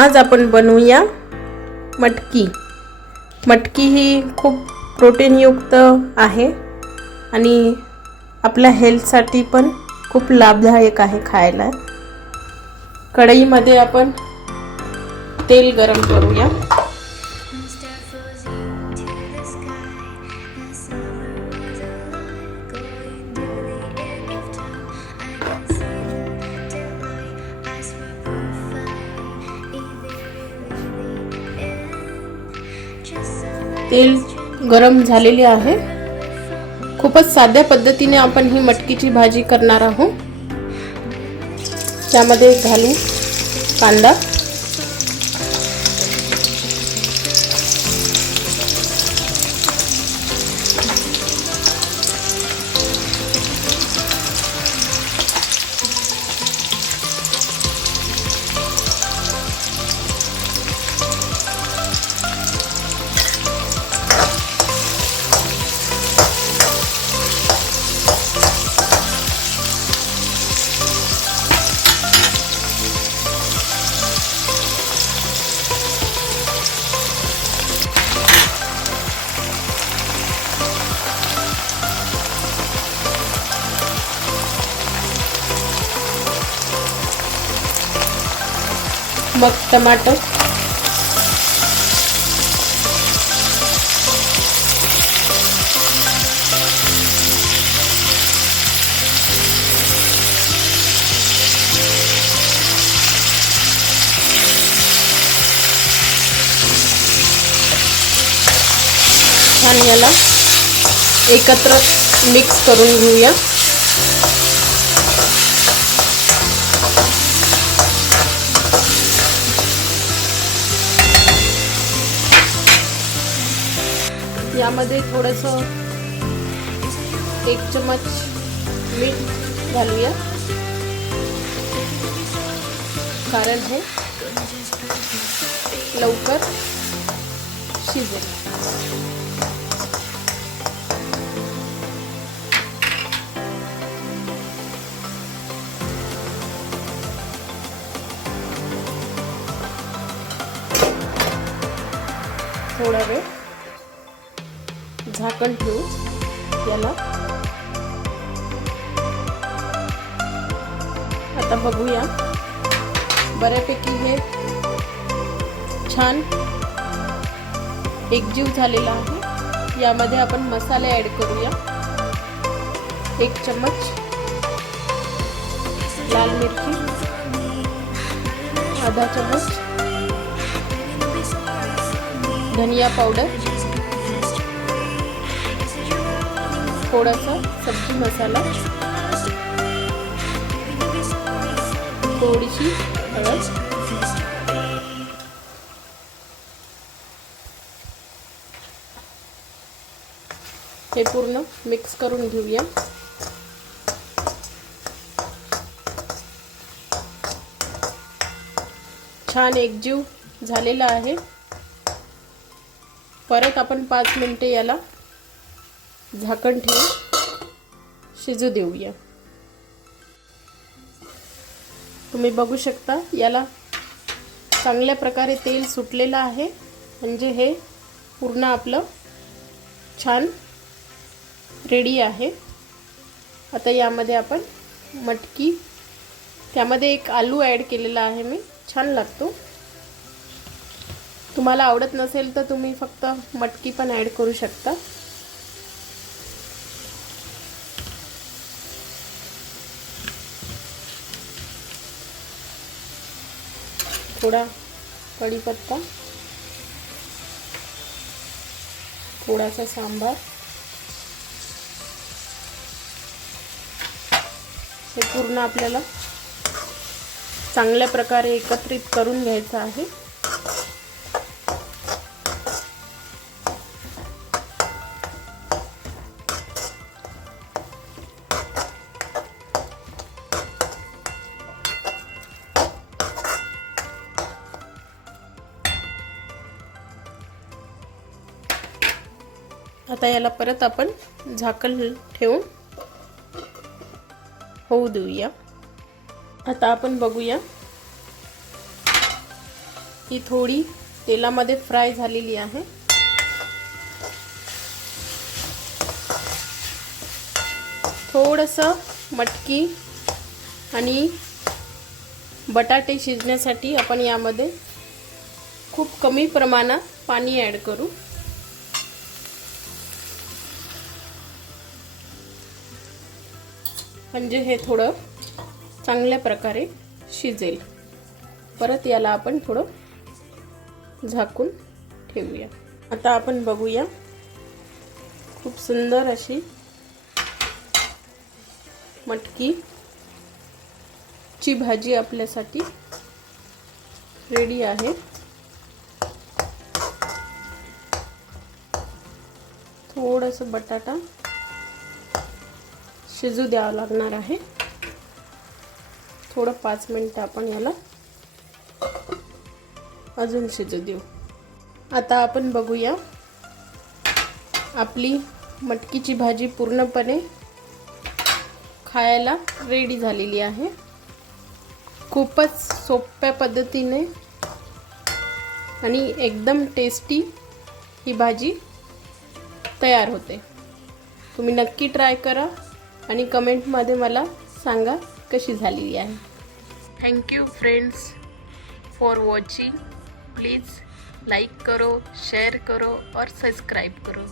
आज आपण बनवूया मटकी। मटकी ही खूप प्रोटीनयुक्त आहे आणि आपल्या हेल्थसाठी पण खूप लाभदायक आहे खायला। कढईमध्ये आपण तेल गरम करूया। तेल गरम झालेले आहे। खूपच साध्या पद्धतीने आपण ही मटकीची भाजी करणार आहोत। त्यामध्ये घालू कांदा, मग टमाटर, छान याला एकत्र मिक्स करून घेऊया। यामध्ये थोडंसं 1 चम्मच मीठ घालूया, कारण हे लवकर शिजेल। थोडा वेळ झाकण ठेवू याला। आता बघूया, बऱ्यापैकी हे छान एकजीव झालेला आहे। यामध्ये आपण मसाले ॲड करूया। 1 चम्मच लाल मिरची, आधा चम्मच धनिया पाउडर, थोडासा सब्जी मसाला, थोडीशी हळद, हे पूर्ण मिक्स करून घेऊया। छान एकजीव झालेला आहे। परत आपण 5 मिनिटे याला झाकण ठेवून शिजू देऊया। तुम्ही बघू शकता याला चांगल्या प्रकारे तेल सुटलेलं आहे, म्हणजे हे पूर्ण आपलं छान रेडी आहे। आता यामध्ये आपण मटकी, त्यामध्ये 1 आलू ॲड केलेला आहे मी, छान लागतो। तुम्हाला आवडत नसेल तर तुम्ही फक्त मटकी पण ॲड करू शकता। थोडा कढीपत्ता, थोडासा सांबार, हे पूर्ण आपल्याला चांगल्या प्रकारे एकत्रित करून घ्यायचं आहे। आता याला परत आपण झाकण ठेवून होऊ देऊया। आता आपण बघूया ही थोडी तेलामध्ये फ्राय झालेली आहे. थोडंसं मटकी आणि बटाटे शिजण्यासाठी आपण यामध्ये खूप कमी प्रमाणात पाणी ॲड करू. म्हणजे हे थोडं चांगल्या प्रकारे शिजेल. परत याला आपण थोडं झाकून ठेवूया. आता आपण बघूया, खूप सुंदर अशी मटकी ची भाजी आपल्यासाठी रेडी आहे. थोडंसं बटाटा शिजू द्यावं लागणार आहे. थोडं 5 मिनिटं आपण याला अजून शिजू देऊ. आता आपण बघूया, आपली मटकीची भाजी पूर्णपणे खायला रेडी झालेली आहे. खूपच सोप्या पद्धतीने आणि एकदम टेस्टी ही भाजी तयार होते. तुम्ही नक्की ट्राय करा आणि कमेंटमध्ये मला सांगा कशी झालेली आहे. Thank you friends for watching. Please like करो, शेयर करो और सब्सक्राइब करो.